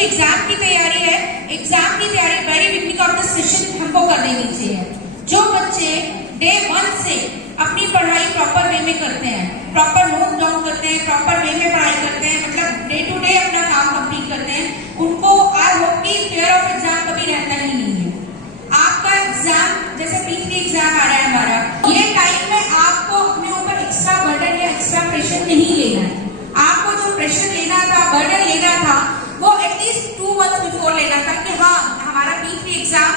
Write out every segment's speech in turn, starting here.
Exam की तैयारी है, एग्जाम की तैयारी very beginning of the session हमको कर देनी चाहिए। जो बच्चे डे 1 से अपनी पढ़ाई प्रॉपर वे में करते हैं, प्रॉपर नोट डाउन करते हैं, प्रॉपर वे में पढ़ाई करते हैं, मतलब डे टू डे अपना काम कंप्लीट करते हैं, उनको आई होप कि फेयर ऑफ एग्जाम कभी रहता ही नहीं है। आपका एग्जाम जैसे P3 एग्जाम आ रहा है हमारा, ये टाइम में आपको अपने ऊपर एक्स्ट्रा बर्डन या एक्स्ट्रा प्रेशर नहीं लेना है। आपको जो प्रेशर लेना था, बर्डन लेना था, वो एटलीस्ट 2 months बिफोर लेना था कि हाँ हमारा P3 एग्जाम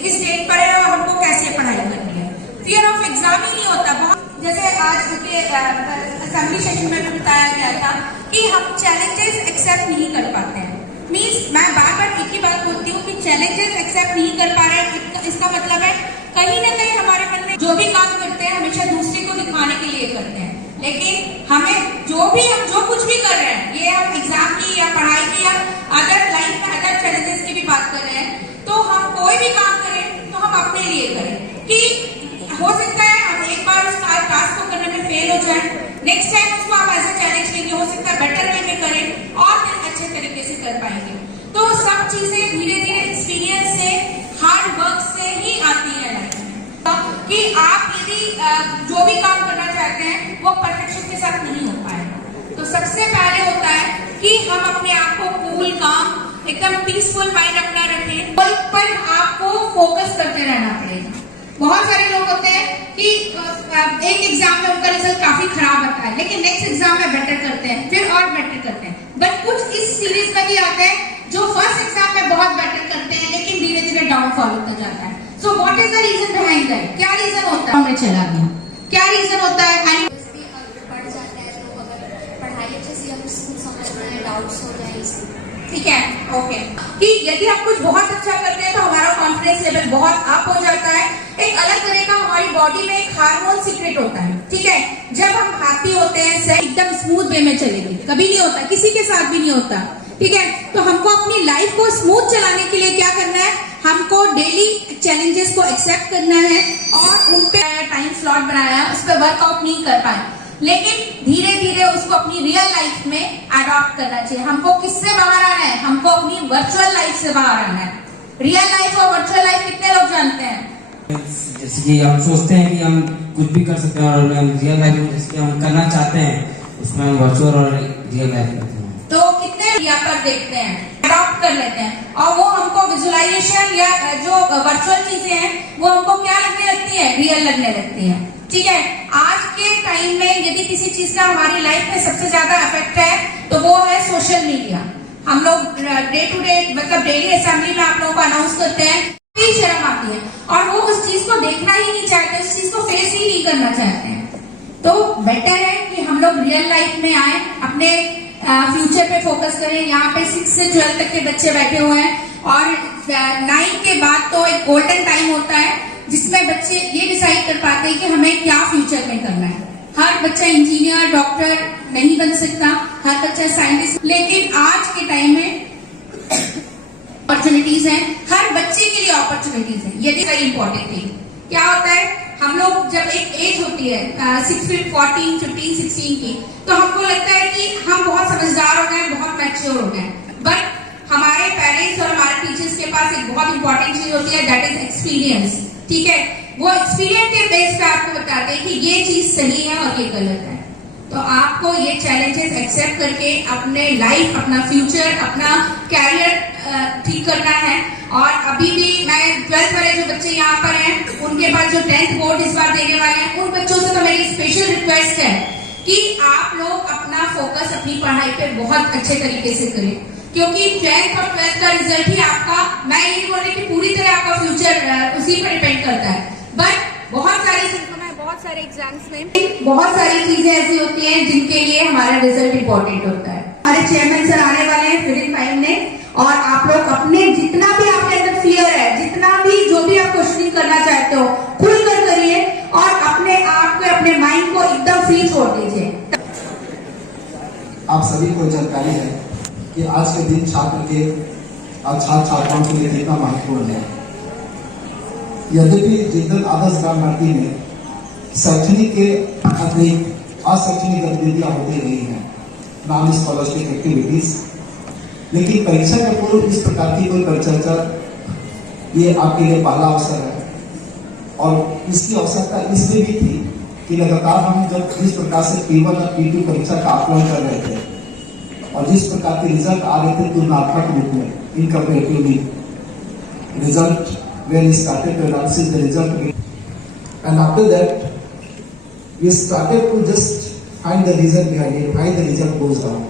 इस डेट पर है और हमको कैसे पढ़ाई करनी है। फियर ऑफ एग्जाम ही नहीं होता। बहुत जैसे आज के असेंबली सेशन में भी बताया गया था कि हम चैलेंजेस एक्सेप्ट नहीं कर पाते हैं। मीन्स मैं बार बार एक ही बात बोलती हूँ कि चैलेंजेस एक्सेप्ट नहीं कर पा रहे हैं, इसका मतलब है कहीं ना कहीं हमारे मन में जो भी काम करते हैं हमेशा दूसरे को दिखाने के लिए करते हैं, लेकिन हमें हम जो कुछ भी कर रहे हैं, ये हम एग्जाम की या पढ़ाई की या अदर लाइफ में अदर चैलेंजेस की भी बात कर रहे हैं, तो हम कोई भी काम करें तो हम अपने लिए करें कि हो सकता है हम एक बार उस टास्क को करने में फेल हो जाए, नेक्स्ट टाइम उसको हम ऐसा चैलेंज लेंगे, हो सकता है बेटर वे में करें और अच्छे तरीके से कर पाएंगे। तो सब चीजें धीरे धीरे एक्सपीरियंस से, हार्ड वर्क से ही आती है लाइफ में। कि आप यदि जो भी काम करना चाहते हैं वो परफेक्शन के साथ नहीं हो पाएगा। तो सबसे पहले होता है कि हम अपने आप को कूल, काम, एकदम पीसफुल माइंड अपना रखें, पर आपको फोकस करते रहना पड़ेगा। बहुत सारे लोग होते हैं कि एक एग्जाम में उनका रिजल्ट काफी खराब आता है, लेकिन नेक्स्ट एग्जाम में बेटर करते हैं, फिर और बेटर करते हैं। बट कुछ इस सीरीज में भी आते हैं जो फर्स्ट एग्जाम में बहुत बेटर करते हैं लेकिन धीरे धीरे डाउनफॉल होता जाता है। So what is the reason behind that? क्या रीजन होता है? हमें चला गया, क्या रीजन होता है? बढ़ जाता है तो अगर पढ़ाई अच्छे से हम समझ में डाउट्स हो जाए, ठीक है, ओके। कि यदि हम कुछ बहुत अच्छा करते हैं तो हमारा कॉन्फिडेंस लेवल बहुत अप हो जाता है। एक अलग तरह का हमारी बॉडी में एक हार्मोन सीक्रेट होता है, ठीक है। जब हम हैप्पी होते हैं एकदम स्मूथ वे में चलेंगे, कभी नहीं होता, किसी के साथ भी नहीं होता, ठीक है। तो हमको अपनी लाइफ को स्मूथ चलाने के लिए क्या करना है? हमको डेली चैलेंजेस को एक्सेप्ट करना है और उन पे टाइम स्लॉट बनाया है, उस पर वर्कआउट नहीं कर पाए, लेकिन धीरे धीरे उसको अपनी रियल लाइफ में अडॉप्ट करना चाहिए। हमको किससे बाहर आना है? हमको अपनी वर्चुअल लाइफ से बाहर आना है। रियल लाइफ और वर्चुअल लाइफ कितने लोग जानते हैं? जैसे कि हम सोचते हैं कि हम कुछ भी कर सकते हैं और हम रियल लाइफ में जैसे हम करना चाहते हैं उसमें हम वर्चुअल और रियल लाइफ करते हैं। तो कितने यहाँ पर देखते हैं, अडॉप्ट कर लेते हैं और वो हमको विजुअलाइजेशन या जो वर्चुअल चीजें हैं वो हमको क्या लगने लगती है? रियल लगने लगती है, ठीक है। आज के टाइम में यदि किसी चीज का हमारी लाइफ में सबसे ज्यादा इफेक्ट है तो वो है सोशल मीडिया। हम लोग डे टू डे मतलब डेली असेंबली में आप लोगों को अनाउंस करते हैं, शर्म आती है और वो उस चीज को देखना ही नहीं चाहते, उस चीज को फेस ही नहीं करना चाहते हैं। तो बेटर है कि हम लोग रियल लाइफ में आए, अपने फ्यूचर पे फोकस करें। यहाँ पे 6 से 12 तक के बच्चे बैठे हुए हैं और 9 के बाद तो एक गोल्डन टाइम होता है जिसमें बच्चे ये डिसाइड कर पाते हैं कि हमें क्या फ्यूचर में करना है। हर बच्चा इंजीनियर, डॉक्टर नहीं बन सकता, हर बच्चा साइंटिस्ट, लेकिन आज के टाइम में अपॉर्चुनिटीज हैं, हर बच्चे के लिए अपॉर्चुनिटीज हैं। ये वेरी इंपॉर्टेंट थिंग क्या होता है, हम लोग जब एक एज होती है 14, 15, 16 की, तो हमको लगता है कि हम बहुत समझदार हो गए, बहुत मैच्योर हो गए। बट हमारे पेरेंट्स और हमारे टीचर्स के पास एक बहुत इंपॉर्टेंट चीज होती है, दैट इज एक्सपीरियंस, ठीक है। वो एक्सपीरियंस के बेस पे आपको बताते हैं कि ये चीज सही है और ये गलत है। तो आपको ये चैलेंजेस एक्सेप्ट करके अपने लाइफ, अपना फ्यूचर, अपना कैरियर ठीक करना है। और अभी भी मैं 12th वाले जो बच्चे यहाँ पर हैं उनके पास जो 10th बोर्ड इस बार देने वाले हैं, उन बच्चों से तो मेरी स्पेशल रिक्वेस्ट है कि आप लोग अपना फोकस अपनी पढ़ाई पे बहुत अच्छे तरीके से करें, क्योंकि 10th और 12th का रिजल्ट ही आपका, मैं ये नहीं बोल रही कि पूरी तरह आपका फ्यूचर उसी पर डिपेंड करता है, बट बहुत सारे एग्जाम्स में बहुत सारी चीजें ऐसी होती हैं जिनके लिए हमारा रिजल्ट इंपॉर्टेंट होता है। हमारे चेयरमैन सर आने वाले हैं फिजिक्स 5 में, और आप लोग अपने जितना भी आपके अंदर फियर है, जितना भी जो भी आप क्वेश्चनिंग करना चाहते हो, खुलकर करिए और अपने आप को, अपने माइंड को एकदम फ्री छोड़ दीजिए। आप सभी को जानकारी है कि आज के दिन छात्र के और छात्र छात्राओं के लिए कितना महत्वपूर्ण है। यद्यपि जिंदल आदर्श ग्राम भारती में शैक्षणिक के अतिरिक्त अशैक्षणिक गतिविधियां होती रही हैं, नॉन स्कॉलरशिप एक्टिविटीज, लेकिन परीक्षा के पूर्व इस प्रकार की कोई परिचर्चा ये आपके लिए पहला अवसर है। और इसकी आवश्यकता इसलिए भी थी कि लगातार हम जब जिस प्रकार से P1 और P2 परीक्षा का आकलन कर रहे थे और जिस प्रकार के रिजल्ट आ रहे थे तुलनात्मक रूप में in comparatively result when we started to analyze the result, and after that we started to just find the reason behind it, why the result goes down,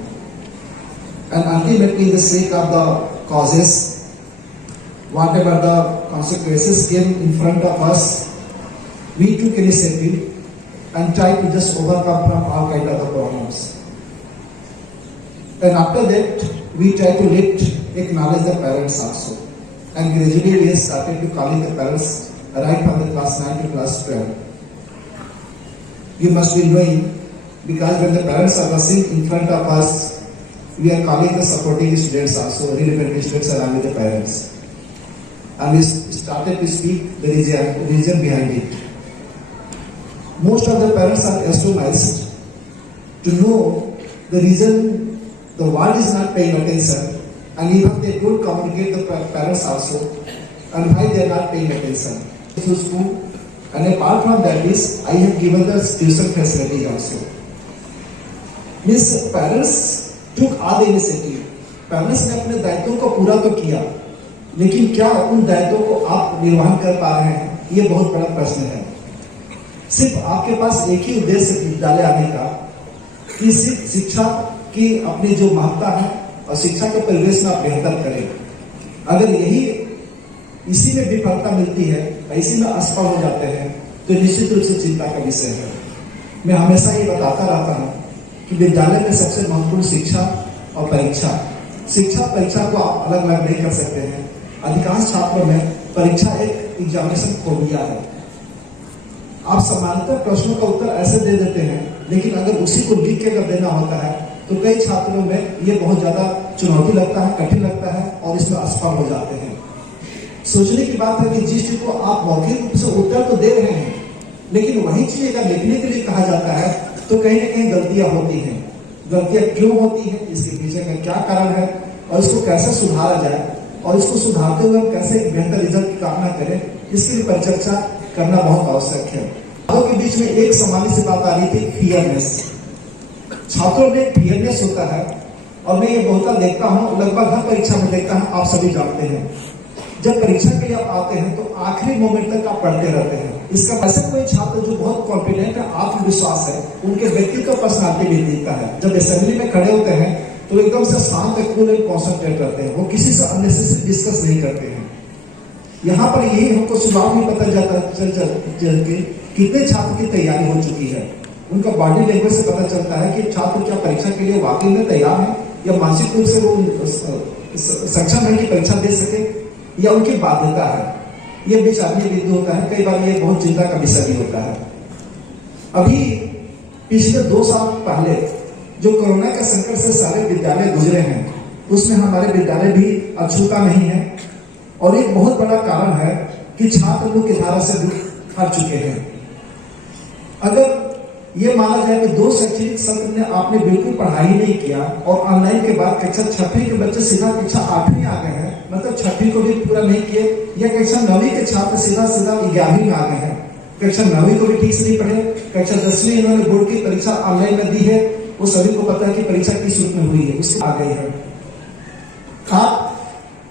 and ultimately the sake of the causes, whatever the consequences came in front of us, we took initiative and tried to just overcome from all kind of the problems. And after that we try to acknowledge the parents also. And gradually we started to calling the parents right from the class 9 to class 12. You must be knowing, because when the parents are rushing in front of us, we are calling the supporting students also, relevant students along with the parents. And we started to speak the reason behind it. Most of the parents are astonished to know the reason the world is not paying attention. And even they don't communicate the parents also, and why they are not paying attention to school. And apart from that is, I have given the tuition facility also. Means parents took all the initiative. Parents ने अपने दायित्वों को पूरा तो किया, लेकिन क्या उन दायित्वों को आप निर्वहन कर पा रहे हैं, ये बहुत बड़ा प्रश्न है। सिर्फ आपके पास एक ही उद्देश्य विद्यालय आने का कि सिर्फ शिक्षा की अपनी जो महत्ता है और शिक्षा के परिवेश में आप बेहतर करें। अगर यही इसी में विफलता मिलती है, इसी में असफल हो जाते हैं, तो निश्चित रूप से चिंता का विषय है। मैं हमेशा ये बताता रहता हूँ कि विद्यालय में सबसे महत्वपूर्ण शिक्षा और परीक्षा। शिक्षा परीक्षा को आप अलग अलग नहीं कर सकते हैं। अधिकांश छात्रों में परीक्षा एक एग्जामिनेशन फोबिया है। आप सामान्यतः प्रश्नों का उत्तर ऐसे दे देते हैं, लेकिन अगर उसी को लिख के अगर देना होता है तो कई छात्रों में ये बहुत ज्यादा चुनौती लगता है, कठिन लगता है और इसमें असफल हो जाते हैं। सोचने की बात है कि जिस चीज को आप मौखिक रूप से उत्तर तो दे रहे हैं, लेकिन वही चीज अगर लिखने के लिए कहा जाता है तो कहीं ना कहीं गलतियां होती हैं। गलतियां क्यों होती हैं, इसके पीछे का क्या कारण है और इसको कैसे सुधारा जाए और इसको सुधारते हुए हम कैसे एक बेहतर रिजल्ट की कामना करें, इसके लिए परिचर्चा करना बहुत आवश्यक है। छात्रों के बीच में एक सामान्य सी बात आ रही थी, फियरनेस। छात्रों में फियरनेस होता है और मैं ये बहुत देखता हूँ, लगभग हर परीक्षा में देखता हूँ, आप सभी जानते हैं। जब परीक्षा के लिए आप आते हैं तो आखिरी मोमेंट तक आप पढ़ते रहते हैं। इसका ऐसा कोई छात्र जो बहुत कॉन्फिडेंट है, आत्मविश्वास है, उनके व्यक्तित्व पर्सनालिटी भी दिखता है। जब असेंबली में खड़े होते हैं तो एकदम से शांत कूल एंड कॉन्सेंट्रेट करते हैं, वो किसी से अननेसेसरी डिस्कस नहीं करते हैं। यहाँ पर यही हमको सुझाव नहीं पता जाता चल के कितने छात्र की तैयारी हो चुकी है। उनका बॉडी लैंग्वेज से पता चलता है कि छात्र क्या परीक्षा के लिए वाकई में तैयार है या मानसिक रूप से वो सक्षम है कि परीक्षा दे सके, या उनकी बाध्यता है। ये विचारणीय बिंदु होता है, कई बार ये बहुत चिंता का विषय भी होता है। अभी पिछले 2 साल पहले जो कोरोना के संकट से सारे विद्यालय गुजरे हैं, उसमें हमारे विद्यालय भी अछूता नहीं है और एक बहुत बड़ा कारण है कि छात्र मुख्य धारा से हट चुके हैं। अगर ये माना जाए कि 2 शैक्षणिक सत्र में आपने बिल्कुल पढ़ाई नहीं किया और ऑनलाइन के बाद कक्षा 6वीं के बच्चे सीधा कक्षा 8वीं आ गए हैं, मतलब 6वीं को भी पूरा नहीं किए, या कक्षा 9वीं के छात्र सीधा 11वीं में आ गए हैं, कक्षा 9वीं को भी ठीक से नहीं पढ़े, कक्षा 10वीं इन्होंने बोर्ड की परीक्षा ऑनलाइन में दी है, वो सभी को पता है कि परीक्षा किस रूप में हुई है, उसको आ गई है। आप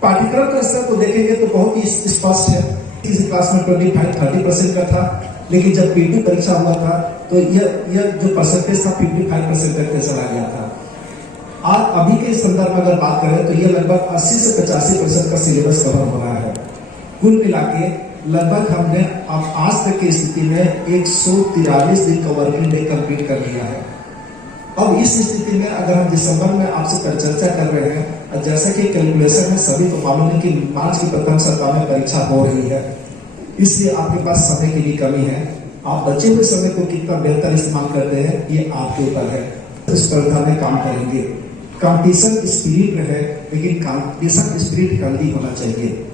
पाठ्यक्रम का स्तर को देखेंगे तो बहुत ही स्पष्ट है। इस क्लास में 25-30% का था, लेकिन जब P2 परीक्षा हुआ था तो यह जो परसेंटेज था 55% तक चला गया था। आज अभी के संदर्भ में अगर बात करें तो यह लगभग 80 से 85% का सिलेबस कवर हो रहा है। कुल मिला के लगभग हमने अब आज तक की स्थिति में 143 दिन का वर्किंग डे कंप्लीट कर लिया है। अब इस स्थिति में अगर हम दिसंबर में आपसे परिचर्चा कर रहे हैं, और जैसा कि कैलकुलेशन में सभी को मालूम है कि मार्च की प्रथम सप्ताह में परीक्षा हो रही है, इसलिए आपके पास समय की भी कमी है। आप बचे हुए समय को कितना बेहतर इस्तेमाल करते हैं, ये आपके ऊपर है। इस स्पर्धा में काम करेंगे, कंपटीशन स्पिरिट रहे, लेकिन कंपटीशन स्पिरिट हेल्दी होना चाहिए।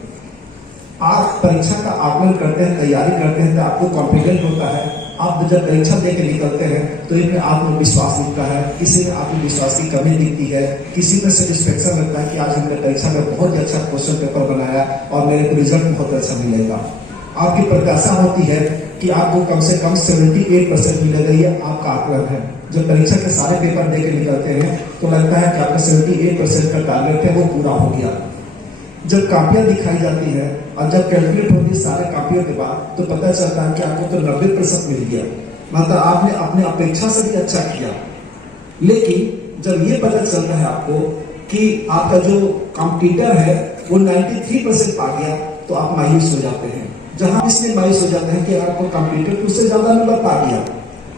आप परीक्षा का आकलन करते हैं, तैयारी करते हैं तो आपको कॉन्फिडेंट होता है आप जब परीक्षा दे के निकलते हैं तो इनमें आत्मविश्वास दिखता है, किसी में आत्मविश्वास की कमी दिखती है, किसी में सेटिस्फेक्शन लगता है कि आज हमने परीक्षा में बहुत ही अच्छा क्वेश्चन पेपर बनाया और मेरे को रिजल्ट बहुत अच्छा मिलेगा। आपकी प्रत्याशा होती है कि आपको कम से कम 78% मिलेगा, ये आपका आकलन है। जब परीक्षा के सारे पेपर दे के निकलते हैं तो लगता है कि आपका 78% का टारगेट है वो पूरा हो गया। जब कापियां दिखाई जाती है और जब कैलकुलेट होती है सारे कापियों के बाद तो पता चलता है कि आपको तो 90% मिल गया, मतलब आपने अपने अपेक्षा से भी अच्छा किया। लेकिन जब ये पता चलता है आपको कि आपका जो कॉम्पिटिटर है वो 93% पा गया तो आप मायूस हो जाते हैं। जहां इसलिए मायूस हो जाते हैं कि आपको कॉम्पिटिटर उससे ज्यादा नंबर पा गया,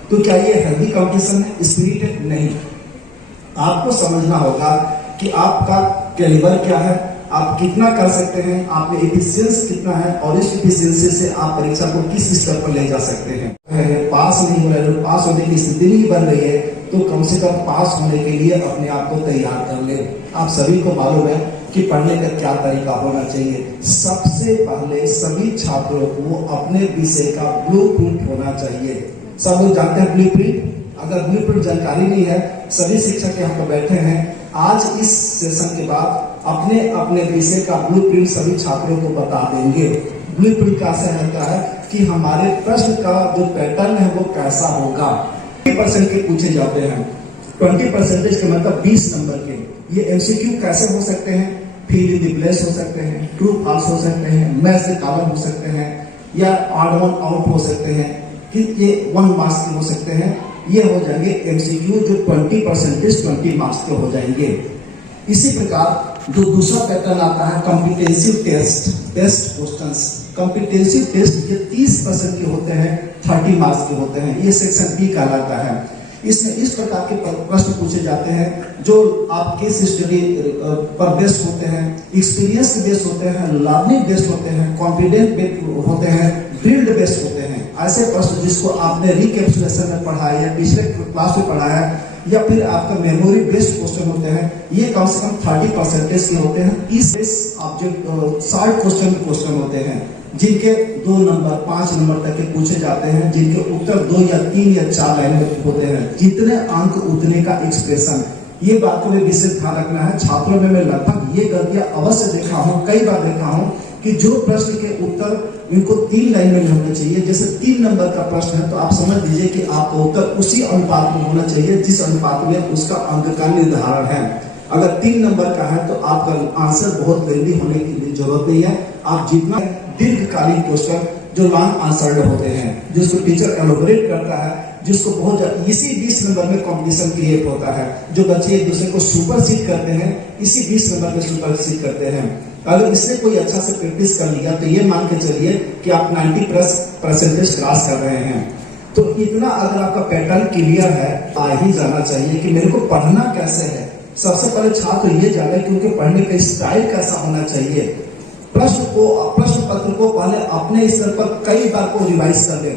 तो क्या ये हेल्दी कॉम्पिटिशन है, स्पिरिट है? नहीं। आपको समझना होगा कि आपका कैलिबर क्या है, आप कितना कर सकते हैं, आप में एफिशिएंसी कितना है और इस एफिशिएंसी से आप परीक्षा को किस स्तर पर ले जा सकते हैं। पास नहीं हो रहे हैं, पास होने की स्थिति नहीं बन रही है तो कम से कम पास होने के लिए अपने आप को तैयार कर ले। आप सभी को मालूम है कि पढ़ने का क्या तरीका होना चाहिए। सबसे पहले सभी छात्रों को अपने विषय का ब्लूप्रिंट होना चाहिए। सब लोग जानते हैं ब्लूप्रिंट? अगर ब्लूप्रिंट जानकारी नहीं है, सभी शिक्षक यहाँ पर बैठे हैं, आज इस सेशन के बाद अपने अपने विषय का ब्लूप्रिंट सभी छात्रों को बता देंगे। ब्लूप्रिंट कैसा रहता है कि हमारे प्रश्न का जो पैटर्न है वो कैसा होगा। 20% के पूछे जाते हैं, 20% के मतलब 20 नंबर के। ये एमसीक्यू कैसे हो सकते हैं? फिल इन द ब्लैंक्स हो सकते हैं, ट्रू फॉल्स हो सकते हैं, मैच द कॉलम हो सकते हैं, या ऑड वन आउट हो सकते हैं, कि ये 1 मार्क्स के हो सकते हैं। ये हो जाएंगे एमसीक्यू जो 20 मार्क्स के हो जाएंगे। इसी प्रकार जो दूसरा पैटर्न आता है कॉम्पिटेंसिव टेस्ट क्वेश्चंस। कॉम्पिटेंसिव टेस्ट ये 30% के होते हैं, 30 मार्क्स के होते हैं। ये सेक्शन बी कहलाता है। इसमें इस प्रकार के प्रश्न पूछे जाते हैं जो आप केस स्टडी पर बेस्ड होते हैं, एक्सपीरियंस बेस्ड होते हैं, लर्निंग बेस्ड होते हैं, कॉन्फिडेंट बेस्ड होते हैं, फील्ड बेस्ड होते हैं। ऐसे प्रश्न जिसको आपने रिकैप्सुलेशन में पढ़ाया या पिछले क्लास में पढ़ाया या फिर आपका मेमोरी बेस्ड क्वेश्चन होते हैं, ये कम से कम 30% के होते हैं। इस ऑब्जेक्ट शॉर्ट क्वेश्चन होते हैं जिनके 2 नंबर 5 नंबर तक के पूछे जाते हैं, जिनके उत्तर 2 या 3 या 4 लाइन में होते हैं। जितने अंक उतने का एक्सप्रेशन। ये बात को भी विशेष ध्यान रखना है। छात्रों में मैं लगभग ये गलतियां अवश्य देखा हूँ, कई बार देखा हूँ कि जो प्रश्न के उत्तर इनको 3 लाइन में होने चाहिए, जैसे 3 नंबर का प्रश्न है तो आप समझ लीजिए कि आपका उत्तर उसी अनुपात में होना चाहिए जिस अनुपात में उसका अंक का निर्धारण है। अगर 3 नंबर का है तो आपका आंसर बहुत लेंदी होने की जरूरत नहीं है। आप जितना दीर्घकालीन क्वेश्चन जो लॉन्ग आंसर्ड होते हैं, जिसको टीचर एलोबरेट करता है, जिसको बहुत इसी 20 नंबर में कंपटीशन क्रिएट होता है, जो बच्चे एक दूसरे को सुपरसीड करते हैं, इसी 20 नंबर में सुपरसीड करते हैं। अगर इसने कोई अच्छा से प्रैक्टिस कर लिया तो ये मान के चलिए कि आप 90% क्रॉस कर रहे हैं। तो इतना अगर आपका पैटर्न क्लियर है, आ ही जाना चाहिए कि मेरे को पढ़ना कैसे है। सबसे पहले छात्र ये जाने कि उनके पढ़ने का स्टाइल कैसा होना चाहिए। प्रश्न पत्र को पहले अपने स्तर पर कई बार को रिवाइज कर ले।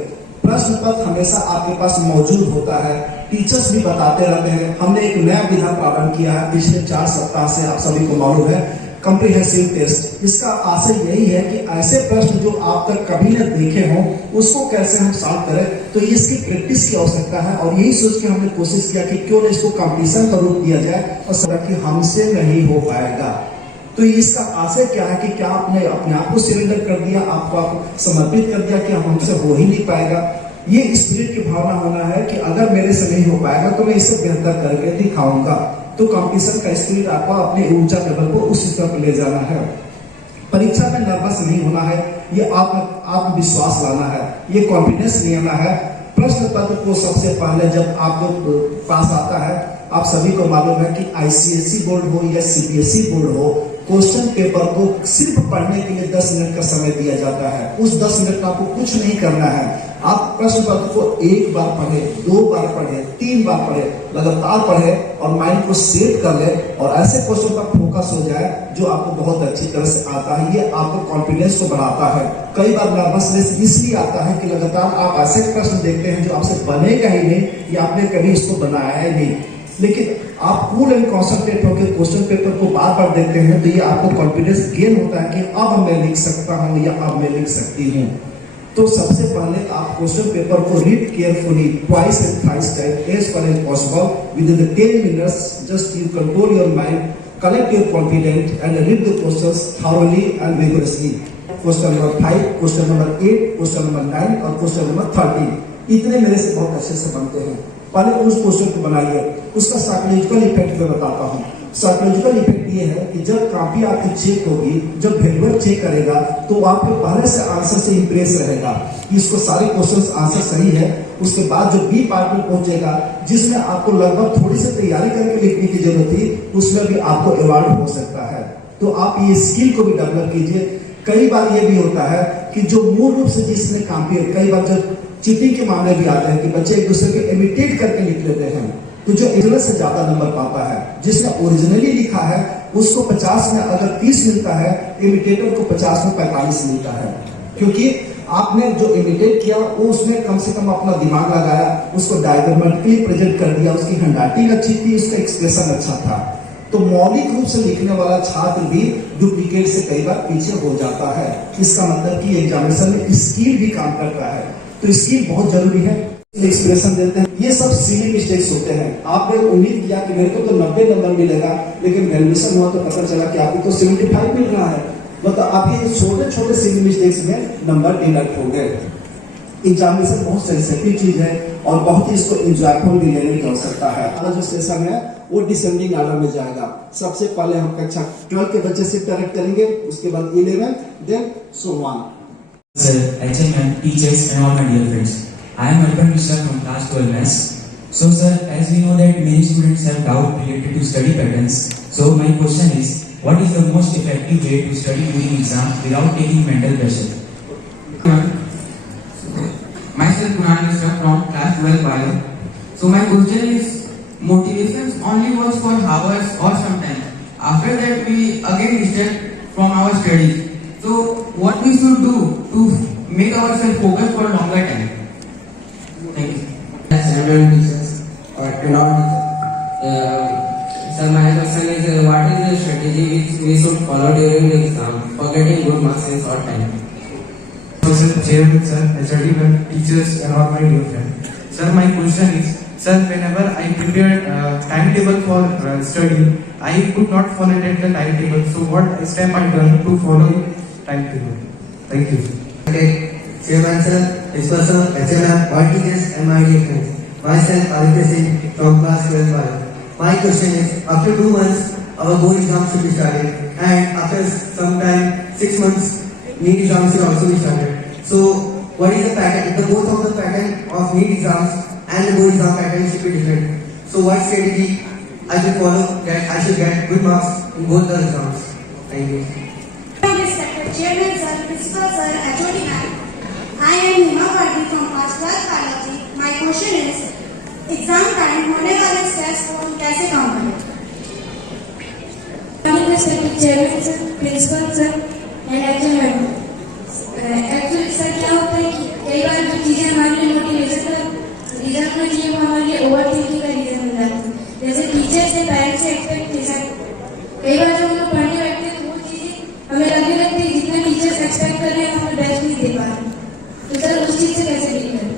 प्रश्न पत्र हमेशा आपके पास मौजूद होता है, टीचर्स भी बताते रहते हैं। हमने एक नया विधा प्रारंभ किया है पिछले 4 सप्ताह से, आप सभी को मालूम है, कॉम्प्रिहेंसिव टेस्ट। इसका आशय यही है कि ऐसे प्रश्न जो आप तक कभी न देखे हों उसको कैसे हम सॉल्व करें। तो इसकी प्रैक्टिस की आवश्यकता है और यही सोच के हमने कोशिश किया कि क्यों न इसको कंपटीशन का रूप दिया जाए और सब कि हमसे नहीं हो पाएगा। तो इसका आशय क्या है कि क्या आपने अपने आप को सरेंडर कर दिया, आपको समर्पित कर दिया कि हमसे हो ही नहीं पाएगा। ये स्पिरिट की भावना होना है कि अगर मेरे से नहीं हो पाएगा तो मैं इसे बेहतर करके दिखाऊंगा। तो कंपटीशन का स्पिरिट आपको अपने ऊर्जा लेवल को उस स्तर पर ले जाना है। परीक्षा में नर्वस नहीं होना है, ये आत्मविश्वास लाना है, ये कॉन्फिडेंस नहीं आना है। प्रश्न पत्र को सबसे पहले जब आपको पास आता है, आप सभी को मालूम है कि आईसीएसई बोर्ड हो या सीबीएसई बोर्ड हो, क्वेश्चन पेपर को सिर्फ पढ़ने के लिए 10 मिनट का समय दिया जाता है। उस 10 मिनट में आपको कुछ नहीं करना है। आप प्रश्न पत्र को 1 बार पढ़े, 2 बार पढ़े, 3 बार पढ़े, लगातार पढ़े और माइंड को सेट कर ले और ऐसे क्वेश्चन पर फोकस हो जाए जो आपको बहुत अच्छी तरह से आता है। ये आपको कॉन्फिडेंस को बढ़ाता है। कई बार नर्वसनेस इसलिए आता है कि लगातार आप ऐसे प्रश्न देखते हैं जो आपसे बनेगा ही नहीं या आपने कभी इसको बनाया ही नहीं, लेकिन आप कूल एंड कॉन्सेंट्रेट होकर क्वेश्चन पेपर को बार बार देखते हैं तो ये आपको कॉन्फिडेंस गेन होता है कि अब मैं लिख सकता हूँ या अब मैं लिख सकती हूँ। तो सबसे पहले आप क्वेश्चन पेपर को read carefully twice and thrice time as far as possible within 10 minutes. Just you control your mind, collect your confidence and read the questions thoroughly and vigorously. Question number 5, question number 8, question number 9 और question number 13 इतने मेरे से बहुत अच्छे से बनते हैं. पहले उस क्वेश्चन को बनाइए. उसका साइकोलॉजिकल इफेक्ट मैं बताता हूँ. साइकोलॉजिकल इफेक्ट ये है कि जब कॉपी आपकी चेक होगी, जब वैल्यूअर चेक करेगा तो आपके पहले से आंसर से इंप्रेस रहेगा कि इसको सारे क्वेश्चंस आंसर सही है. उसके बाद जो बी पार्ट में पहुंचेगा जिसमें आपको लगभग थोड़ी सी तैयारी करके लिखने की जरूरत थी, उसमें भी आपको अवार्ड हो सकता है. तो आप ये स्किल को भी डेवलप कीजिए. कई बार ये भी होता है कि जो मूल रूप से जिसने कॉपी, कई बार जब चीटिंग के मामले भी आते हैं कि बच्चे एक दूसरे को इमिटेट करके लिख लेते हैं, तो जो ओरिजिनल से ज्यादा नंबर पाता है, जिसने ओरिजिनली लिखा है उसको 50 में अगर 30 मिलता है, इमिटेटर को 50 में 45 मिलता है. क्योंकि आपने जो इमिटेट किया वो उसमें कम से कम अपना दिमाग लगाया, उसको डायग्रामेटिकली प्रेजेंट कर दिया, उसकी हैंडराइटिंग अच्छी थी, उसका एक्सप्रेशन अच्छा था. तो मौलिक रूप से लिखने वाला छात्र भी डुप्लीकेट से कई बार पीछे हो जाता है. इसका मतलब कि एग्जामिनेशन में स्किल भी काम करता है. तो स्किल बहुत जरूरी है. एक्सप्रेशन देते हैं, ये सब सिली मिस्टेक्स होते हैं. आपने उम्मीद किया कि मेरे को तो 90 नंबर मिलेगा, लेकिन वैल्यूएशन हुआ तो पता चला कि आपको तो 75 मिल रहा है. मतलब आपके छोटे छोटे सिली मिस्टेक्स में नंबर डिडक्ट हो गए. एग्जामिनेशन बहुत सेंसिटिव चीज है और बहुत ही इसको एंजॉयफुल भी लेने की आवश्यकता है. हमारा जो सेशन है वो डिसेंडिंग ऑर्डर में जाएगा. सबसे पहले हम कक्षा 12 के बच्चे से डायरेक्ट करेंगे, उसके बाद 11, then so on. Sir, HMM, teachers and all my dear friends. I am Arpan Mishra from class 12S. So sir, as we know that many students have doubt related to study patterns. So my question is, what is the most effective way to study during exam without taking mental pressure? Myself Kunal Mishra from class 12 Bio. So my question is, motivation only works for hours or sometimes. After that we again distract from our studies. So what we should do to make ourselves focus for a longer time? Thank you. Several teachers and all teachers. Sir, my question is, what is the strategy which we should follow during the exam for getting good marks in short time? Chairman sir, HRD teachers and all my dear friends. Sir, my question is, sir, whenever I prepared timetable for study, I could not follow that the timetable. So what step I done to follow timetable? Thank you. Okay, Chairman sir, Principal sir, HMM, all teachers and my dear friends. Myself, Aditya Singh from class 12 Bio. My question is, after 2 months, our board exam should be started, and after some time, 6 months, NEET exams should also be started. So, what is the pattern? The both of the pattern of NEET exams and the board exam pattern should be different. So, what strategy I should follow that I should get good marks in both the exams? Thank you. Respected Chairman sir, Principal sir, HOD ma'am. I am Nima Gandhi from class 12 biology. My question is, exam time होने वाले stress को हम कैसे कम करें? Chairman sir, principal sir and actually sir क्या होता है कि कई बार जो चीजें हमारे लिए मोटिवेशन का रीजन होना चाहिए वो हमारे लिए ओवर थिंकिंग का रीजन बन जाती है. जैसे टीचर से पेरेंट्स से एक्सपेक्टेशन, कई बार जब हम लोग पढ़ने बैठते हैं तो वो चीजें हमें लगने लगती है जितना टीचर्स एक्सपेक्ट कर रहे हैं हमें बेस्ट नहीं दे पा रहे. तो सर उस चीज से कैसे डील करें?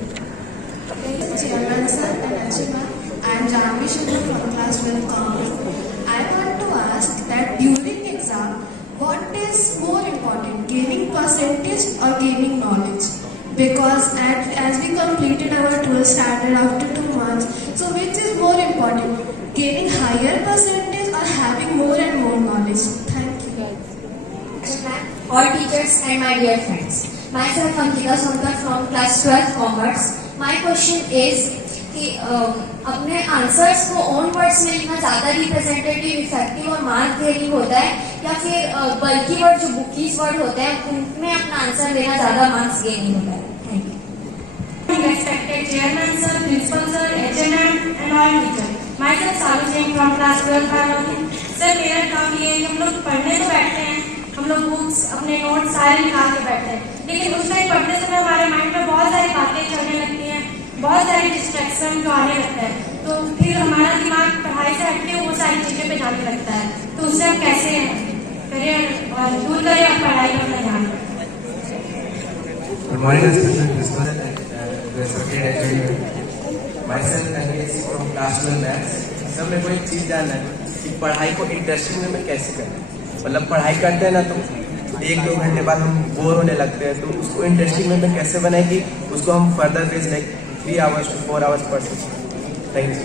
Chairman sir and HMM, I am Janvi Sharma from class 12 commerce. I want to ask that during exam, what is more important, gaining percentage or gaining knowledge? Because as we completed our 12th standard after 2 months, so which is more important, gaining higher percentage or having more and more knowledge? Thank you. All teachers and my dear friends. Myself Ankita Sankar from class 12 commerce. My question is कि अपने answers को own words में लिखना ज़्यादा representative, effective और mark gaining होता है, या फिर बल्कि वर्ड जो बुकीज वर्ड होते हैं उनमें अपना आंसर देना ज़्यादा मार्क्स गेनिंग होता है? Thank you. Respected Chairman sir, Principal sir, HMM and all teachers. Myself Salu Singh from class 12 biology. Sir मेरा काम ये है कि हम लोग पढ़ने तो बैठते हैं, हम लोग बुक्स अपने नोट्स सारे निकाल के बैठते हैं, लेकिन उस टाइम पढ़ते समय हमारे माइंड में बहुत सारी बातें चलने लगती हैं, बहुत सारे डिस्ट्रैक्शन जो आने लगता है, तो फिर हमारा दिमाग पढ़ाई से हटके वो सारी चीजें पे जाने लगता है. तो उससे हम कैसे करें और दूर करें पढ़ाई में अपना ध्यान. morning, respected principal and respected attendant. Myself NBSC from class 12 maths. Sir मेरे को एक चीज़ जानना है कि पढ़ाई को इंटरेस्टिंग वे में कैसे करें. मतलब पढ़ाई करते हैं ना तो 1-2 घंटे बाद हम बोर होने लगते हैं, तो उसको इंटरेस्टिंग वे में कैसे बनाए कि उसको हम further phase like 3 hours to 4 hours पढ़ सकें. Thank you.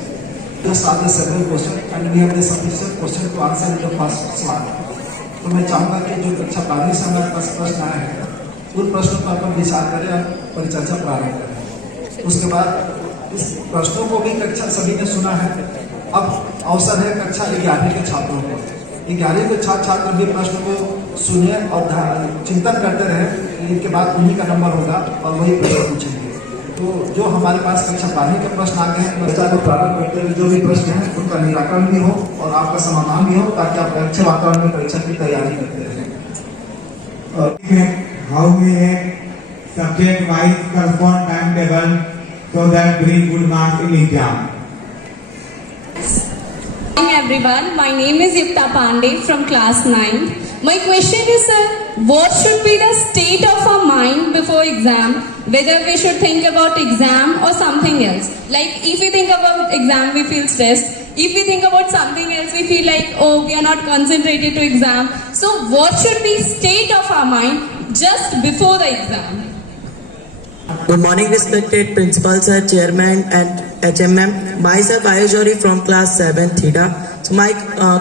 Just ask the several questions and we have the sufficient question to answer in the first सवाल. तो मैं चाहूँगा कि जो कक्षा 12 से हमारे पास प्रश्न आए हैं उन प्रश्नों पर अपन विचार करें और परिचर्चा प्रारंभ करें. उसके बाद इस प्रश्नों को भी कक्षा सभी ने सुना है. अब अवसर है कक्षा 11 के छात्रों को. 11 के छात्र भी प्रश्न को सुने और चिंतन करते रहे. इनके बाद उन्हीं का नंबर होगा और वही प्रश्न पूछेंगे. तो जो हमारे पास कक्षा 12 के प्रश्न आ गए हैं चर्चा को प्रारंभ करते हुए जो भी प्रश्न है उनका निराकरण भी हो और आपका समाधान भी हो ताकि आप अच्छे वातावरण में परीक्षा की तैयारी करते रहें. How we have subject wise correspond timetable so that bring good marks in exam. Good morning everyone, my name is Yukta Pandey from class 9. My question is, sir, what should be the state of our mind before exam? Whether we should think about exam or something else. Like if we think about exam, we feel stressed. If we think about something else, we feel like, oh, we are not concentrated to exam. So what should be state of our mind just before the exam? Good morning, respected principal sir, chairman and HMM. Myself Ayush Jory from class 7 Theta. So my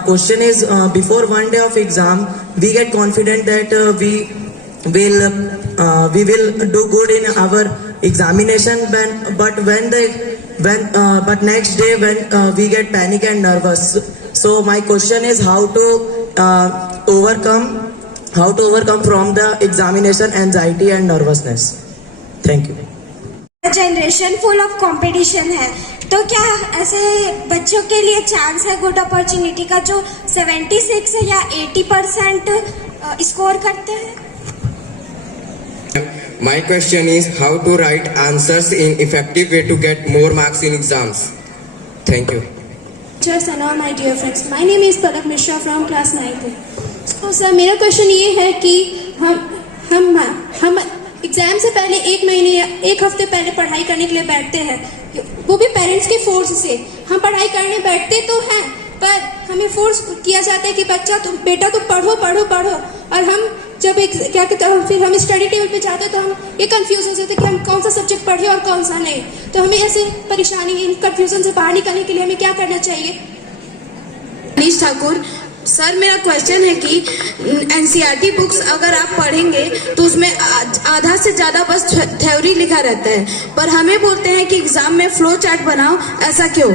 question is, before one day of exam, we get confident that we will do good in our examination. But next day when we get panic and nervous. So my question is how to overcome from the examination anxiety and nervousness. Thank you. Generation full of competition है, तो क्या ऐसे बच्चों के लिए chance है good opportunity का जो 76 या 80% स्कोर करते हैं? My question is how to write answers in effective way to get more marks in exams. Thank you. Teachers and all my dear friends, my name is Palak Mishra from class 9th. So sir, मेरा question ये है कि हम exam से पहले 1 महीने या 1 हफ्ते पहले पढ़ाई करने के लिए बैठते हैं, वो भी पेरेंट्स के फोर्स से. हम पढ़ाई करने बैठते तो हैं पर हमें फोर्स किया जाता है कि बेटा तुम पढ़ो पढ़ो पढ़ो, और हम जब क्या कहते हैं फिर हम स्टडी टेबल पे जाते हैं तो हम ये कंफ्यूज हो जाते हैं कि हम कौन सा सब्जेक्ट पढ़े और कौन सा नहीं. तो हमें ऐसे परेशानी इन कंफ्यूजन से बाहर निकलने के लिए हमें क्या करना चाहिए? मनीष ठाकुर सर, मेरा क्वेश्चन है कि एनसीईआरटी बुक्स अगर आप पढ़ेंगे तो उसमें आधा से ज़्यादा बस थ्योरी लिखा रहता है, पर हमें बोलते हैं कि एग्जाम में फ्लो चार्ट बनाओ, ऐसा क्यों?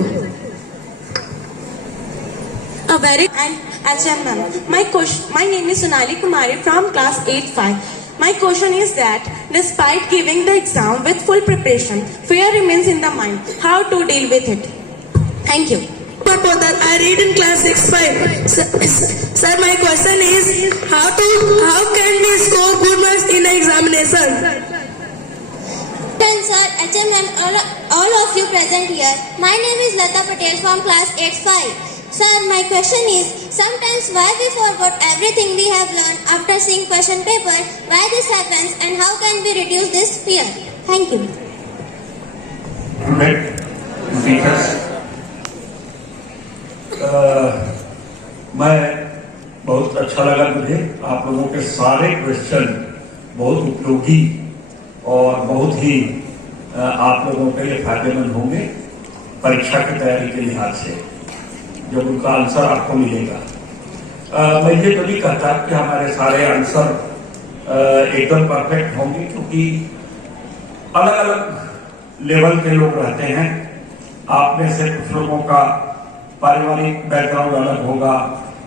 A very and HMM. My name is Sonali Kumari from class 8-5. My question is that despite giving the exam with full preparation, fear remains in the mind. How to deal with it? Thank you. I read in class 6-5. Sir, my question is how can we score good marks in the examination? Sir, HMM, all of you present here. My name is Lata Patel from class 8-5. Sir, my question is, sometimes why we forgot everything we have learned after seeing question paper, why this happens and how can we reduce this fear? Thank you. मैं बहुत अच्छा लगा मुझे, आप लोगों के सारे question बहुत उपयोगी और बहुत ही आप लोगों के लिए फायदेमंद होंगे परीक्षा की तैयारी के लिहाज से, जब उनका आंसर आपको मिलेगा. मैं ये तो नहीं कहता कि हमारे सारे आंसर एकदम परफेक्ट होंगे, क्योंकि अलग अलग लेवल के लोग रहते हैं. आप में से कुछ लोगों का पारिवारिक बैकग्राउंड अलग होगा,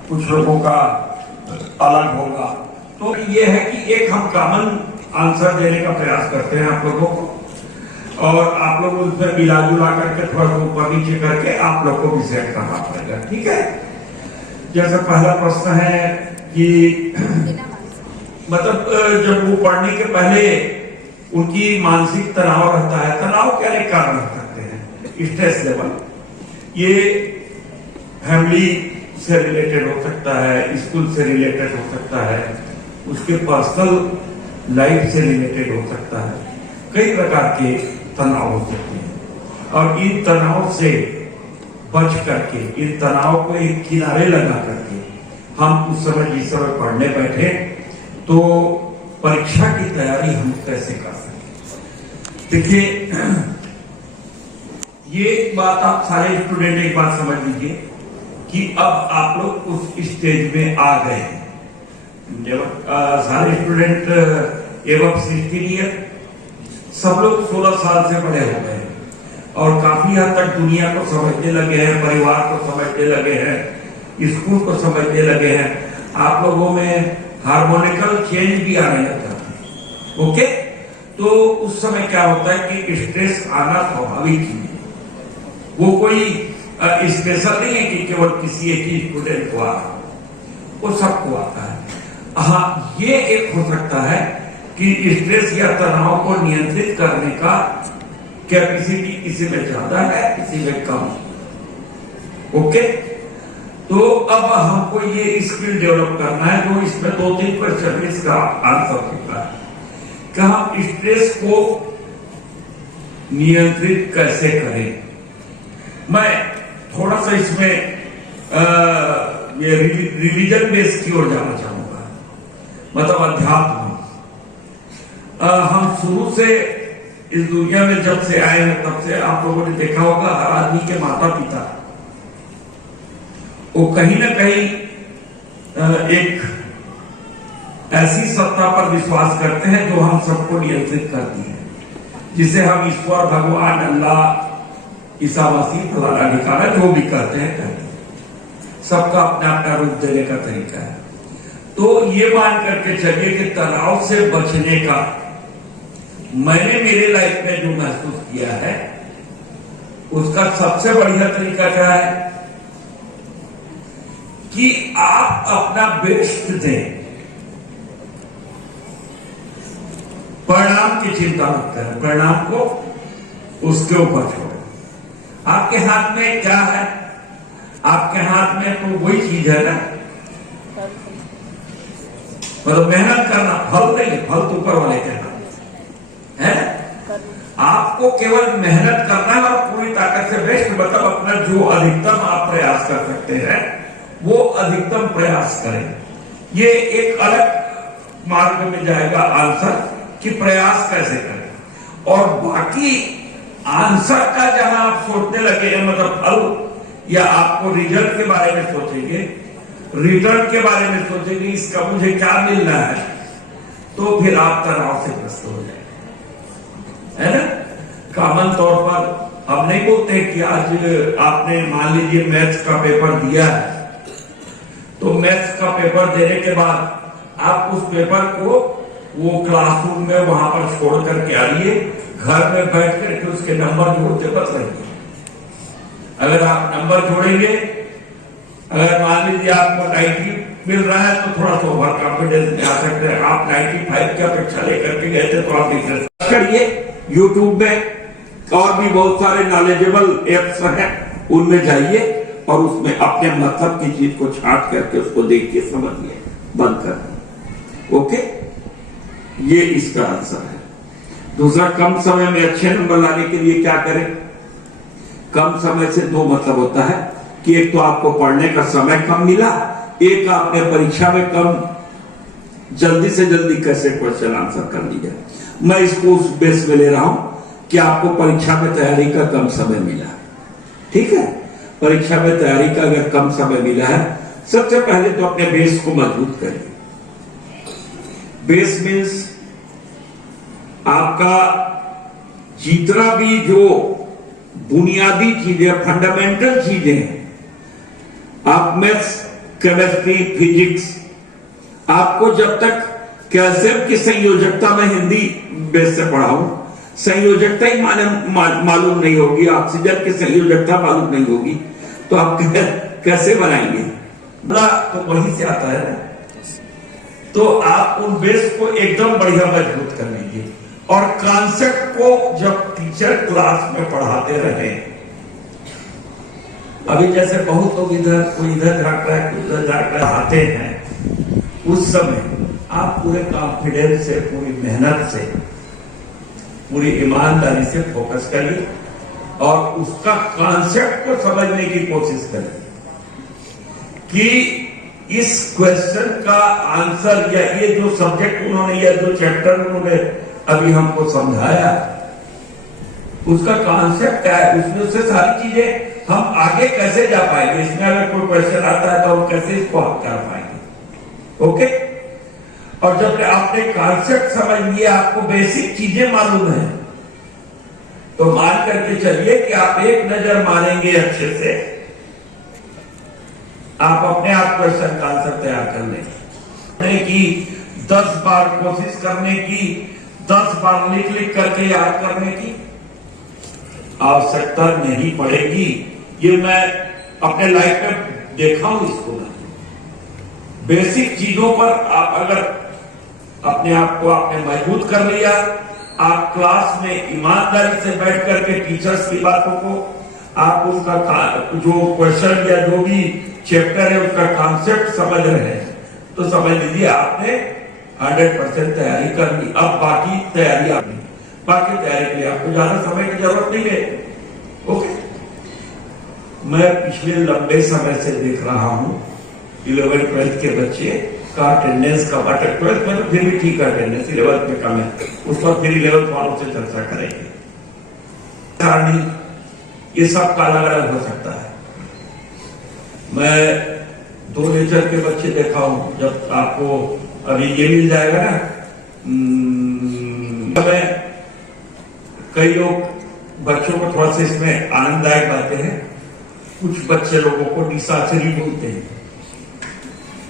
कुछ लोगों का अलग होगा. तो ये है कि एक हम कॉमन आंसर देने का प्रयास करते हैं आप लोगों को, और आप लोग उसमें मिला जुला करके थोड़ा सा ऊपर नीचे करके आप लोग को भी सेट करना पड़ेगा. ठीक है. जैसे पहला प्रश्न है कि मतलब जब वो पढ़ने के पहले उनकी मानसिक तनाव रहता है. तनाव के अनेक कारण हो सकते हैं. स्ट्रेस लेवल ये फैमिली से रिलेटेड हो सकता है, स्कूल से रिलेटेड हो सकता है, उसके पर्सनल लाइफ से रिलेटेड हो सकता है, कई प्रकार के तनाव हो सकते हैं, और इन तनाव से बच करके, इन तनाव को एक किनारे लगा करके हम उस समय जिस समय पढ़ने बैठे तो परीक्षा की तैयारी हम कैसे कर सकते। देखिए, ये बात आप सारे स्टूडेंट एक बात समझ लीजिए कि अब आप लोग उस स्टेज में आ गए हैं। सारे स्टूडेंट एवं 16 ईयर, सब लोग 16 साल से बड़े हो गए हैं और काफी हद तक दुनिया को समझने लगे हैं, परिवार को समझने लगे हैं, स्कूल को समझने लगे हैं। आप लोगों में हार्मोनिकल चेंज भी आने लगता है। ओके, तो उस समय क्या होता है कि स्ट्रेस आना स्वाभाविक है, वो कोई स्पेशल नहीं है कि केवल किसी एक ही स्टूडेंट को आ रहा, वो सबको आता है। हाँ, ये एक हो सकता है कि स्ट्रेस या तनाव को नियंत्रित करने का कैपेसिटी किसी में ज्यादा है, किसी में कम। ओके, तो अब हमको ये स्किल डेवलप करना है, जो इसमें 2-3 क्वेश्चन इसका आंसर होता है कि हम स्ट्रेस को नियंत्रित कैसे करें। मैं थोड़ा सा इसमें ये रिलीजन बेस की ओर जाना चाहूंगा, मतलब अध्यात्म। हम शुरू से इस दुनिया में जब से आए हैं तब से आप लोगों ने देखा होगा, हर आदमी के माता पिता वो कहीं ना कहीं एक ऐसी सत्ता पर विश्वास करते हैं जो हम सबको नियंत्रित करती है, जिसे हम ईश्वर, भगवान, अल्लाह, ईसा मसीह, फलाना ठिकाना जो भी कहते हैं। सबका अपना अपना रूप देने का तरीका है। तो ये मान करके चलिए कि तनाव से बचने का मैंने मेरे लाइफ में जो महसूस किया है, उसका सबसे बढ़िया तरीका क्या है कि आप अपना बेस्ट दें, परिणाम की चिंता मत करें, परिणाम को उसके ऊपर छोड़ें। आपके हाथ में क्या है? आपके हाथ में तो वही चीज है ना, मतलब मेहनत करना, फल नहीं, फल तो ऊपर वाले के हाथ है। आपको केवल मेहनत करना है और पूरी ताकत से बेस्ट, मतलब अपना जो अधिकतम आप प्रयास कर सकते हैं वो अधिकतम प्रयास करें। ये एक अलग मार्ग में जाएगा आंसर कि प्रयास कैसे करें, और बाकी आंसर का जहां आप सोचने लगे हैं, मतलब फल या आपको रिजल्ट के बारे में सोचेंगे, रिटर्न के बारे में सोचेंगे, इसका मुझे क्या मिलना है, तो फिर आप तनाव से ग्रस्त हो जाएंगे, है ना। कॉमन तौर पर हम नहीं बोलते कि आज आपने मान लीजिए मैथ्स का पेपर दिया है, तो मैथ्स का पेपर देने के बाद आप उस पेपर को वो क्लासरूम में वहां पर छोड़ करके आइए, घर में बैठ करके उसके नंबर जोड़ते मत रहिए। अगर आप नंबर जोड़ेंगे, अगर मान लीजिए आपको 90 मिल रहा है तो थोड़ा सा ओवर कॉन्फिडेंस में आ सकते हैं। आप 95 की अपेक्षा लेकर के गए थे तो आप रिसर्च करिए, यूट्यूब में और भी बहुत सारे नॉलेजेबल एप्स हैं, उनमें जाइए और उसमें अपने मतलब की चीज को छांट करके उसको देखिए, समझिए, बंद कर। ओके, ये इसका आंसर है। दूसरा, कम समय में अच्छे नंबर लाने के लिए क्या करें। कम समय से दो मतलब होता है कि एक तो आपको पढ़ने का समय कम मिला, एक आपने परीक्षा में कम जल्दी से जल्दी कैसे क्वेश्चन आंसर कर लिया। मैं इसको उस बेस में ले रहा हूं कि आपको परीक्षा में तैयारी का कम समय मिला, ठीक है। परीक्षा में तैयारी का अगर कम समय मिला है, सबसे पहले तो अपने बेस को मजबूत करिए। बेस मीन्स आपका जितना भी जो बुनियादी चीजें, फंडामेंटल चीजें, आप मैथ्स, केमिस्ट्री, फिजिक्स, आपको जब तक कैल्शियम की संयोजकता में हिंदी बेस से पढ़ाऊं, संयोजकता ही मालूम नहीं होगी, ऑक्सीजन की संयोजकता मालूम नहीं होगी, तो आप कैसे बनाएंगे। तो वहीं से आता है ना। तो आप उन बेस को एकदम बढ़िया मजबूत कर लीजिए, और कॉन्सेप्ट को जब टीचर क्लास में पढ़ाते रहे, अभी जैसे बहुत लोग इधर कोई इधर झाँक रहा है, कोई उधर झाँक रहा, आते हैं, उस समय आप पूरे कॉन्फिडेंस से, पूरी मेहनत से, पूरी ईमानदारी से फोकस करिए और उसका कॉन्सेप्ट को समझने की कोशिश करिए कि इस क्वेश्चन का आंसर या ये जो सब्जेक्ट उन्होंने या जो चैप्टर उन्होंने अभी हमको समझाया उसका कॉन्सेप्ट क्या है, उसमें से सारी चीजें हम आगे कैसे जा पाएंगे, इसमें अगर कोई क्वेश्चन आता है तो हम कैसे इसको हल कर पाएंगे। ओके, और जब आपने कॉन्सेप्ट समझ लिया, आपको बेसिक चीजें मालूम है, तो मान करके चलिए कि आप एक नजर मारेंगे अच्छे से, आप अपने आप क्वेश्चन का आंसर तैयार कर लेंगे कि 10 बार कोशिश करने की, 10 बार लिख करके याद करने की आवश्यकता नहीं पड़ेगी। ये मैं अपने लाइफ में देखा हूं इसको। बेसिक चीजों पर आप अगर अपने आप को आपने मजबूत कर लिया, आप क्लास में ईमानदारी से बैठ करके टीचर्स की बातों को, आप उनका जो क्वेश्चन या जो भी चैप्टर है उसका कॉन्सेप्ट समझ रहे हैं, तो समझ लीजिए आपने 100% तैयारी कर ली। अब बाकी तैयारी आपने, बाकी तैयारी के लिए आपको ज्यादा समय की जरूरत नहीं है। ओके, मैं पिछले लंबे समय से देख रहा हूं 11th-12th के बच्चे का अटेंडेंस कम, 12th में तो फिर भी ठीक है अटेंडेंस, 11th में कम है, उस पर फिर 11th वालों से चर्चा करेंगे। ये सब का अलग अलग हो सकता है। मैं 2 नेचर के बच्चे देखा हूं, जब आपको अभी ये मिल जाएगा ना, कई लोग बच्चों को थोड़ा सा इसमें आनंददायक बातें हैं, कुछ बच्चे लोगों को निशाचरी बोलते हैं,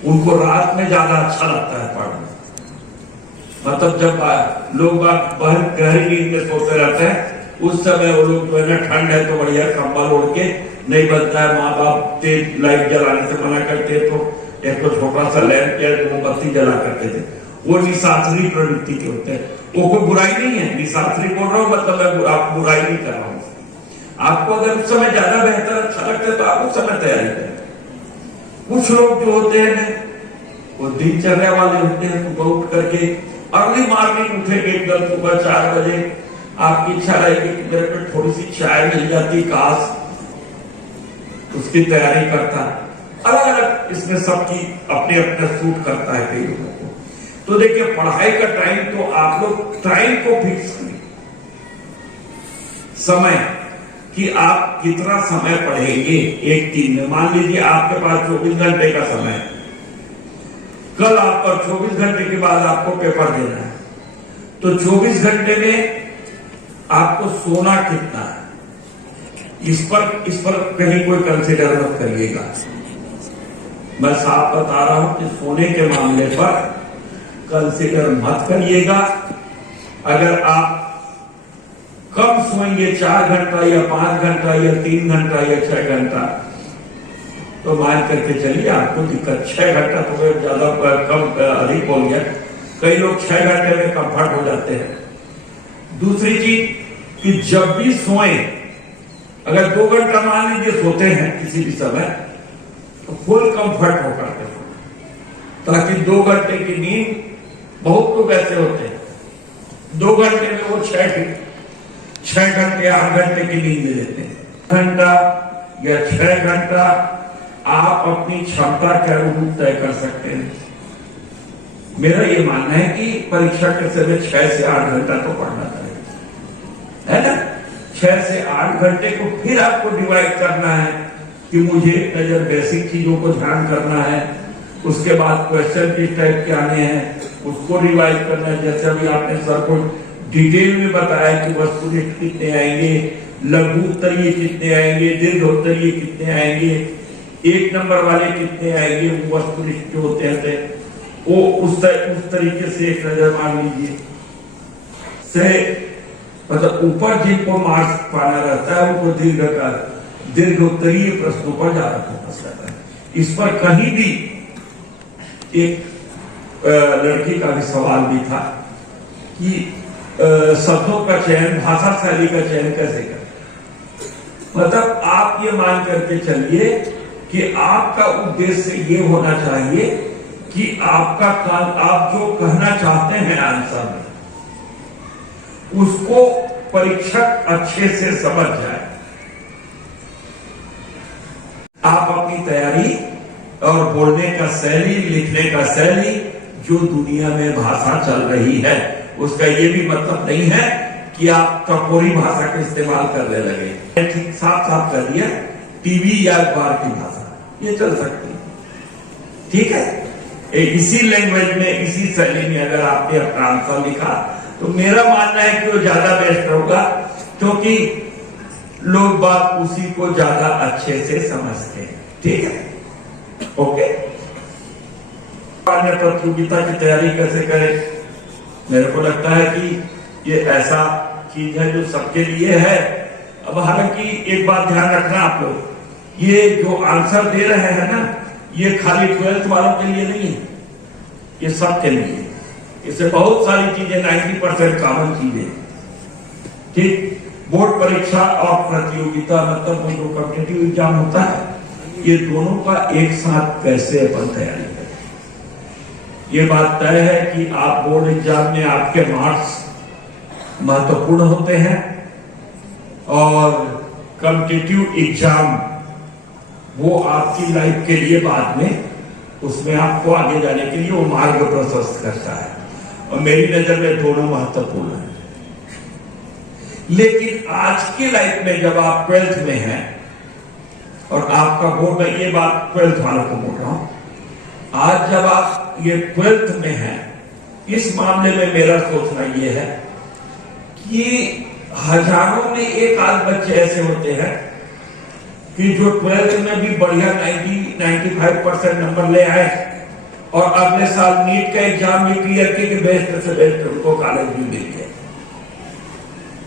उनको रात में ज्यादा अच्छा लगता है पढ़ना। मतलब जब लोग बाहर गहरी नींद में सोते रहते हैं, उस समय वो लोग जो है ना, ठंड है तो बढ़िया कंबल ओढ़ के, नहीं बनता है माँ बाप तेज लाइट जलाने से मना करते तो एक तो छोटा सा लैंप या मोमबत्ती जला करते थे। वो निशाचरी प्रवृत्ति के होते हैं। वो कोई बुराई नहीं है, निशाचरी बोल रहा हूँ मतलब मैं आप बुराई नहीं कर रहा हूँ। आपको अगर उस समय ज्यादा बेहतर अच्छा लगता है तो आप उस समय तैयारी करें। कुछ लोग जो होते हैं वो दिनचर्या वाले होते हैं, सुबह उठ करके अर्ली मॉर्निंग उठेंगे एकदम सुबह 4 बजे, आपकी इच्छा रहेगी कि मेरे पे थोड़ी सी चाय मिल जाती काश, उसकी तैयारी करता। अलग अलग इसमें सबकी अपने अपने सूट करता है कई लोगों को। तो देखिए, पढ़ाई का टाइम तो आप लोग टाइम को फिक्स करें, समय कि आप कितना समय पढ़ेंगे एक दिन में। मान लीजिए आपके पास 24 घंटे का समय है, कल आप पर 24 घंटे के बाद आपको पेपर देना है, तो 24 घंटे में आपको सोना कितना है, इस पर कहीं कोई कंसिडर मत करिएगा। मैं साफ बता रहा हूं कि सोने के मामले पर कंसिडर मत करिएगा। अगर आप कम सोएंगे 4 घंटा या 5 घंटा या 3 घंटा या 6 घंटा, तो मान करके चलिए आपको दिक्कत। 6 घंटा तो ज्यादा कम अधिक हो गया, कई लोग 6 घंटे में कंफर्ट हो जाते हैं। दूसरी चीज कि जब भी सोएं, अगर 2 घंटा मान लीजिए सोते हैं किसी भी समय, तो फुल कंफर्ट होकर के सोएं, ताकि 2 घंटे की नींद, बहुत लोग ऐसे होते हैं 2 घंटे में वो 6 घंटे 8 घंटे की नींद ले लेते हैं। घंटा या 6 घंटा आप अपनी क्षमता के अनुरूप तय कर सकते हैं। मेरा ये मानना है कि परीक्षा के समय 6 से 8 घंटा तो पढ़ना चाहिए, है ना। 6 से 8 घंटे को फिर आपको डिवाइड करना है कि मुझे नजर बेसिक चीजों को ध्यान करना है, उसके बाद क्वेश्चन किस टाइप के आने हैं उसको रिवाइज करना है। जैसे अभी आपने सर को डिटेल में बताया कि वस्तुनिष्ठ कितने आएंगे, लघु उत्तरीय कितने आएंगे, दीर्घ उत्तरीय कितने आएंगे, 1 नंबर वाले कितने आएंगे, वो वस्तुनिष्ठ जो होते हैं वो उस तरीके से एक नजर मार लीजिए। से मतलब ऊपर जिनको मार्क्स पाना रहता है उनको दीर्घ उत्तरीय प्रश्नों पर ज्यादा फोकस करता है। इस पर कहीं भी एक लड़की का भी सवाल भी था कि शब्दों का चयन, भाषा शैली का चयन कैसे करें। मतलब आप ये मान करके चलिए कि आपका उद्देश्य ये होना चाहिए कि आपका आप जो कहना चाहते हैं आंसर में, उसको परीक्षक अच्छे से समझ जाए। आप अपनी तैयारी और बोलने का शैली, लिखने का शैली, जो दुनिया में भाषा चल रही है, उसका ये भी मतलब नहीं है कि आप टपोरी भाषा का इस्तेमाल करने लगे। ठीक साफ साफ कर दिया, टीवी या अखबार की भाषा ये चल सकती है, ठीक है। इसी लैंग्वेज में, इसी शैली में अगर आपने अपना आंसर लिखा तो मेरा मानना है कि वो ज्यादा बेस्ट होगा, क्योंकि लोग बात उसी को ज्यादा अच्छे से समझते हैं, ठीक है। ओके, प्रतियोगिता की तैयारी कैसे करें? मेरे को लगता है कि ये ऐसा चीज है जो सबके लिए है। अब हालांकि एक बात ध्यान रखना आप लोग, ये जो आंसर दे रहे हैं ना, ये खाली 12th वालों के लिए नहीं है, ये सबके लिए। इससे बहुत सारी चीजें 90% कॉमन चीजें, ठीक। बोर्ड परीक्षा और प्रतियोगिता, मतलब वो जो कॉम्पिटिटिव एग्जाम होता है, ये दोनों का एक साथ कैसे अपन तैयारी करें। ये बात तय है कि आप बोर्ड एग्जाम में आपके मार्क्स महत्वपूर्ण होते हैं, और कॉम्पिटिटिव एग्जाम वो आपकी लाइफ के लिए बाद में, उसमें आपको आगे जाने के लिए वो मार्ग प्रशस्त करता है, और मेरी नजर में दोनों महत्वपूर्ण है। लेकिन आज की लाइफ में जब आप 12th में हैं और आपका बोर्ड में, ये बात 12th वालों को बोल रहा हूं, आज जब आप ये 12th में हैं, इस मामले में मेरा सोचना ये है कि हजारों में एक आध बच्चे ऐसे होते हैं कि जो 12th में भी बढ़िया 90-95% नंबर ले आए और अगले साल नीट का एग्जाम भी क्लियर किए, बेस्ट से बेस्ट उनको कॉलेज भी मिल गया।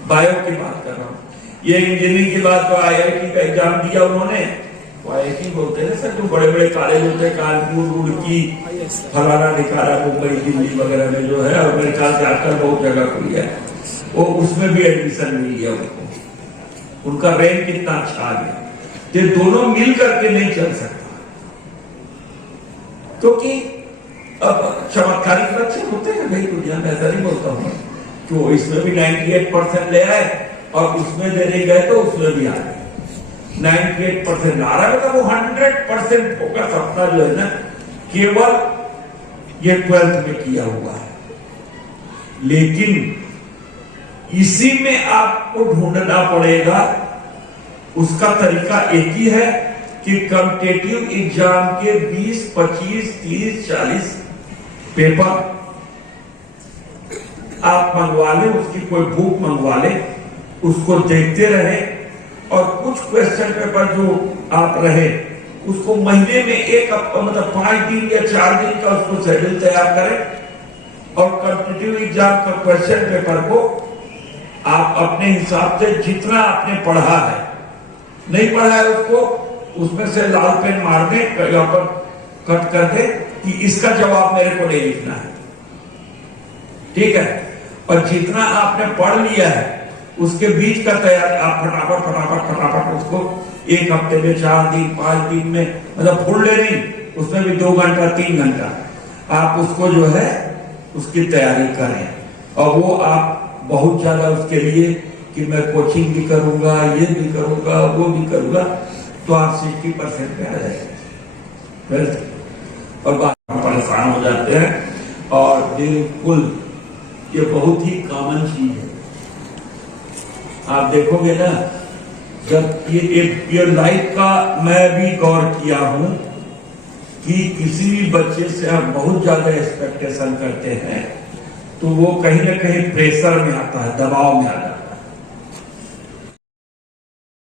बायो की बात कर रहा हूँ, ये इंजीनियरिंग की बात, तो IIT का एग्जाम दिया उन्होंने, तो IIT बोलते हैं सर, जो बड़े बड़े कॉलेज होते हैं, कानपुर, रुड़की, फलाना ढिकारा, मुंबई, दिल्ली वगैरह में जो है, और मेरे ख्याल से आजकल बहुत जगह खुली है, वो उसमें भी एडमिशन मिल गया उनको, उनका रैंक कितना अच्छा आ गया। ये दोनों मिल करके नहीं चल सकता, क्योंकि अब चमत्कारिक बच्चे होते हैं भाई दुनिया में, ऐसा नहीं बोलता हूं, तो इसमें भी 98% ले आए और उसमें देने गए तो उसमें भी आ गए 98% आ रहा है, मतलब वो 100% फोकस अपना जो है ना केवल ये 12th में किया हुआ है। लेकिन इसी में आपको ढूंढना पड़ेगा, उसका तरीका एक ही है कि कॉम्पिटिटिव एग्जाम के 20, 25, 30, 40 पेपर आप मंगवा लें, उसकी कोई बुक मंगवा लें, उसको देखते रहे, और कुछ क्वेश्चन पेपर जो आप रहे उसको महीने में एक मतलब 5 दिन या 4 दिन का उसको शेड्यूल तैयार करें, और कॉम्पिटिटिव एग्जाम का क्वेश्चन पेपर को आप अपने हिसाब से जितना आपने पढ़ा है, नहीं पढ़ा है उसको उसमें से लाल पेन मार दे, यहाँ पर कट कर दे कि इसका जवाब मेरे को नहीं लिखना है, ठीक है। और जितना आपने पढ़ लिया है उसके बीच का तैयारी आप फटाफट उसको 1 हफ्ते में, 4 दिन, 5 दिन में, मतलब फुल डे नहीं, उसमें भी 2 घंटा 3 घंटा आप उसको जो है उसकी तैयारी करें। और वो आप बहुत ज्यादा उसके लिए कि मैं कोचिंग भी करूंगा, ये भी करूंगा, वो भी करूंगा, तो आप 60% पे आ जाएंगे, और बात परेशान हो जाते हैं। और बिल्कुल ये बहुत ही कॉमन चीज है, आप देखोगे ना, जब ये लाइफ का मैं भी गौर किया हूं कि किसी भी बच्चे से हम बहुत ज्यादा एक्सपेक्टेशन करते हैं तो वो कहीं ना कहीं प्रेशर में आता है, दबाव में आता है।